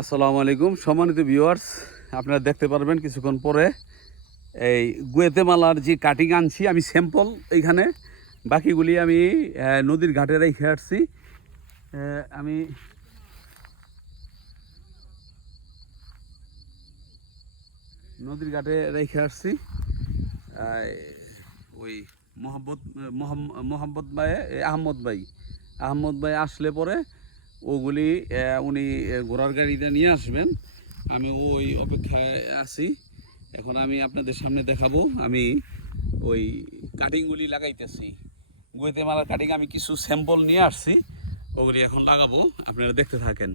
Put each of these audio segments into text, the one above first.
আসসালামু আলাইকুম সম্মানিত ভিউয়ার্স, আপনারা দেখতে পারবেন কিছুক্ষণ পরে এই গুয়েতেমালার যে কাটিং আনছি আমি স্যাম্পল এইখানে, বাকিগুলি আমি নদীর ঘাটে রেখে আসছি। আমি নদীর ঘাটে রেখে আসছি। ওই মোহাম্মদ ভাই, আহমদ ভাই আসলে পরে ওগুলি উনি ঘোড়ার গাড়িতে নিয়ে আসবেন। আমি ওই অপেক্ষায় আছি। এখন আমি আপনাদের সামনে দেখাবো আমি ওই কাটিংগুলি লাগাইতেছি। গুয়েতেমালার কাটিং আমি কিছু স্যাম্পল নিয়ে আসছি, ওগুলি এখন লাগাবো, আপনারা দেখতে থাকেন।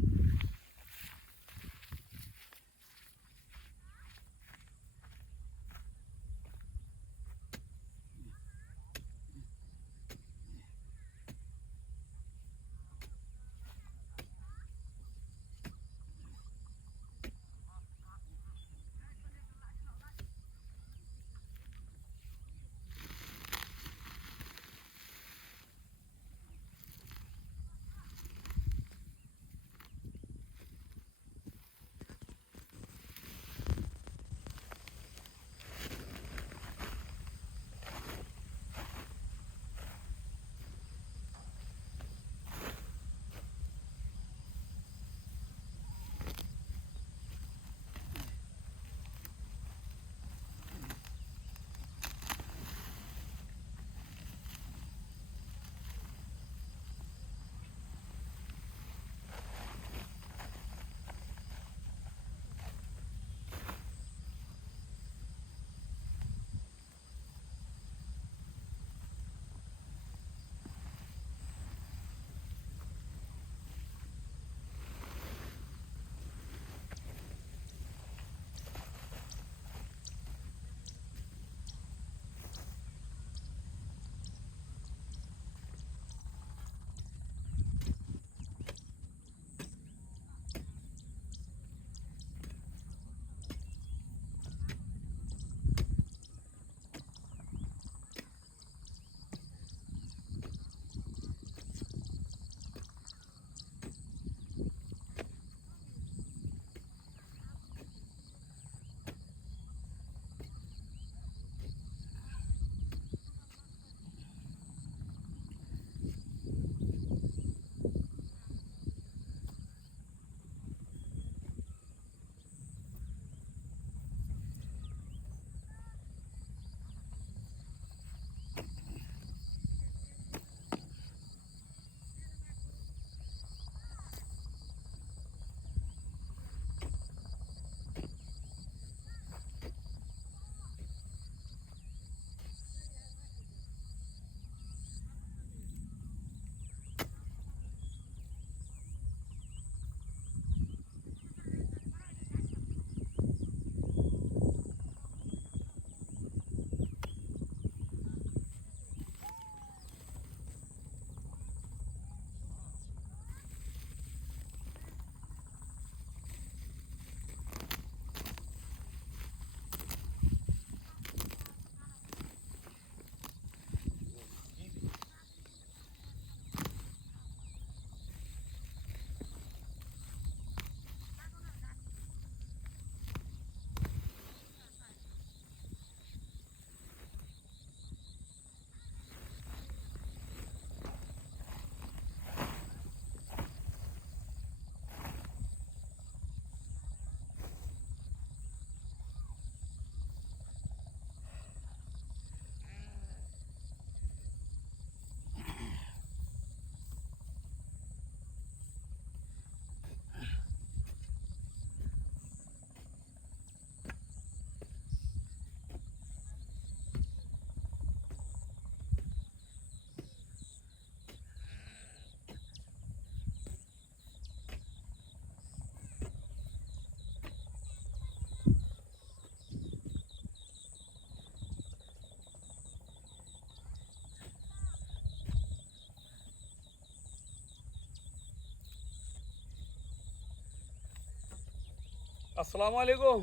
আসসালামু আলাইকুম,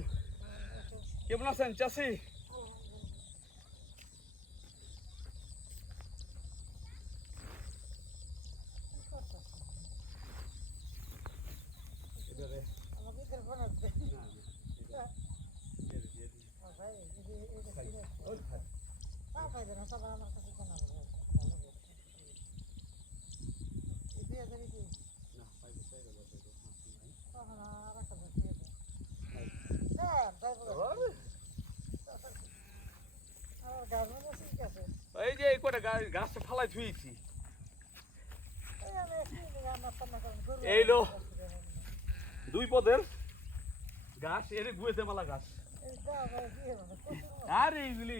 কেমন আছেন চাচি? এই যে এই কটা গাছটা ফালাই থুয়েছি এইলো 2 পদের গাছ এর গুয়েতে মালা গাছ আর এইগুলি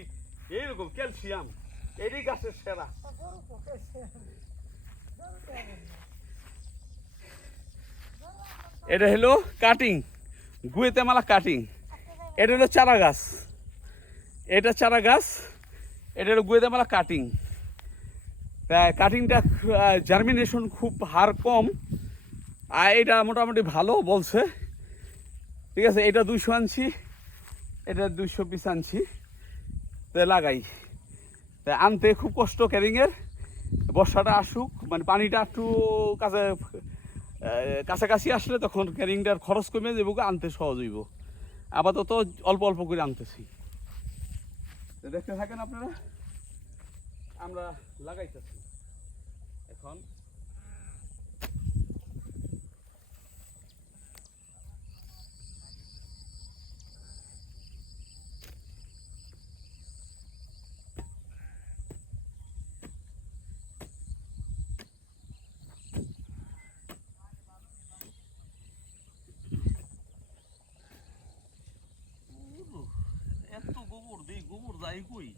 এইরকম ক্যালসিয়াম এরই গাছের সেরা এটা হলো কাটিং গুয়েতে মালা কাটিং এটা হলো চারা গাছ এটা চারা গাছ এটা হলো গুয়েতে মালা কাটিং কাটিংটা জার্মিনেশন খুব হার কম আর এটা মোটামুটি ভালো বলছে ঠিক আছে এটা 200 আনছি এটা 200 পিস আনছি তো লাগাই তাই আনতে খুব কষ্ট ক্যারিংয়ের বর্ষাটা আসুক মানে পানিটা একটু কাছাকাছি আসলে তখন ক্যারিংটার খরচ কমে যাবো আনতে সহজ হইব আপাতত অল্প অল্প করে আনতেছি দেখতে থাকেন আপনারা আমরা লাগাইতেছি এখন এত গোবর দেই গোবর যাই কই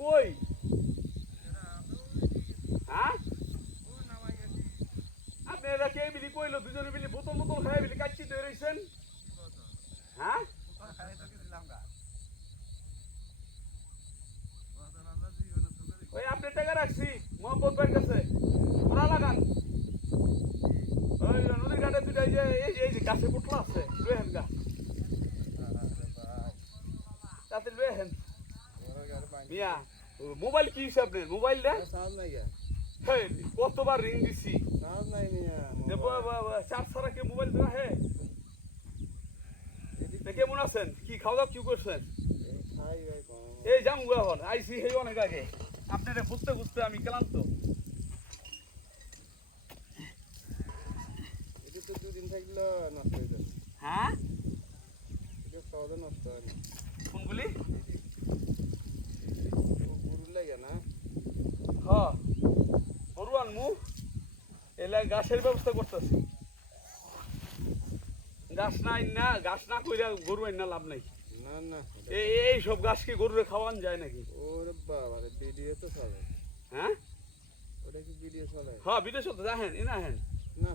কই হ্যাঁ আপনি এরা কে মিলি কইলো দুজনে মিলি বোতল বোতল খাই মিলি কাচ্চি তৈরি হইছেন হ্যাঁ ওই আপনি টাকা রাখছি মোহাম্মদ ভাইয়ের কাছে ওরা লাগান ওই নদীর ঘাটে দুইটা এই যে গাছে পুটলা আছে লুয়েহেন গা তাতে লুয়েহেন মিয়া মোবাইল কি হিসাব নেন মোবাইল দে কতবার রিং দিছি চার ছাড়া কে মোবাইল দেওয়া হে কেমন আছেন কি খাওয়া দাওয়া কি করছেন এই যাম এখন আইসি হে অনেক আগে আপনারা খুঁজতে খুঁজতে আমি ক্লান্ত এটা তো দুদিন থাকলে নষ্ট হয়ে যাবে হ্যাঁ এটা সহজে নষ্ট হয় না কোনগুলি গরুর লাগে না হ্যাঁ গরু আনমু এলা গাছের ব্যবস্থা করতেছি গাছ না কইরা গরু আইনা লাভ নাই না না এই সব গাছ কি গরুরে খাওয়ান যায় নাকি ওরে বাবা রে ভিডিও তো চলে হ্যাঁ ওটা কি ভিডিও চলে হ্যাঁ ভিডিও চলতে দেখেন না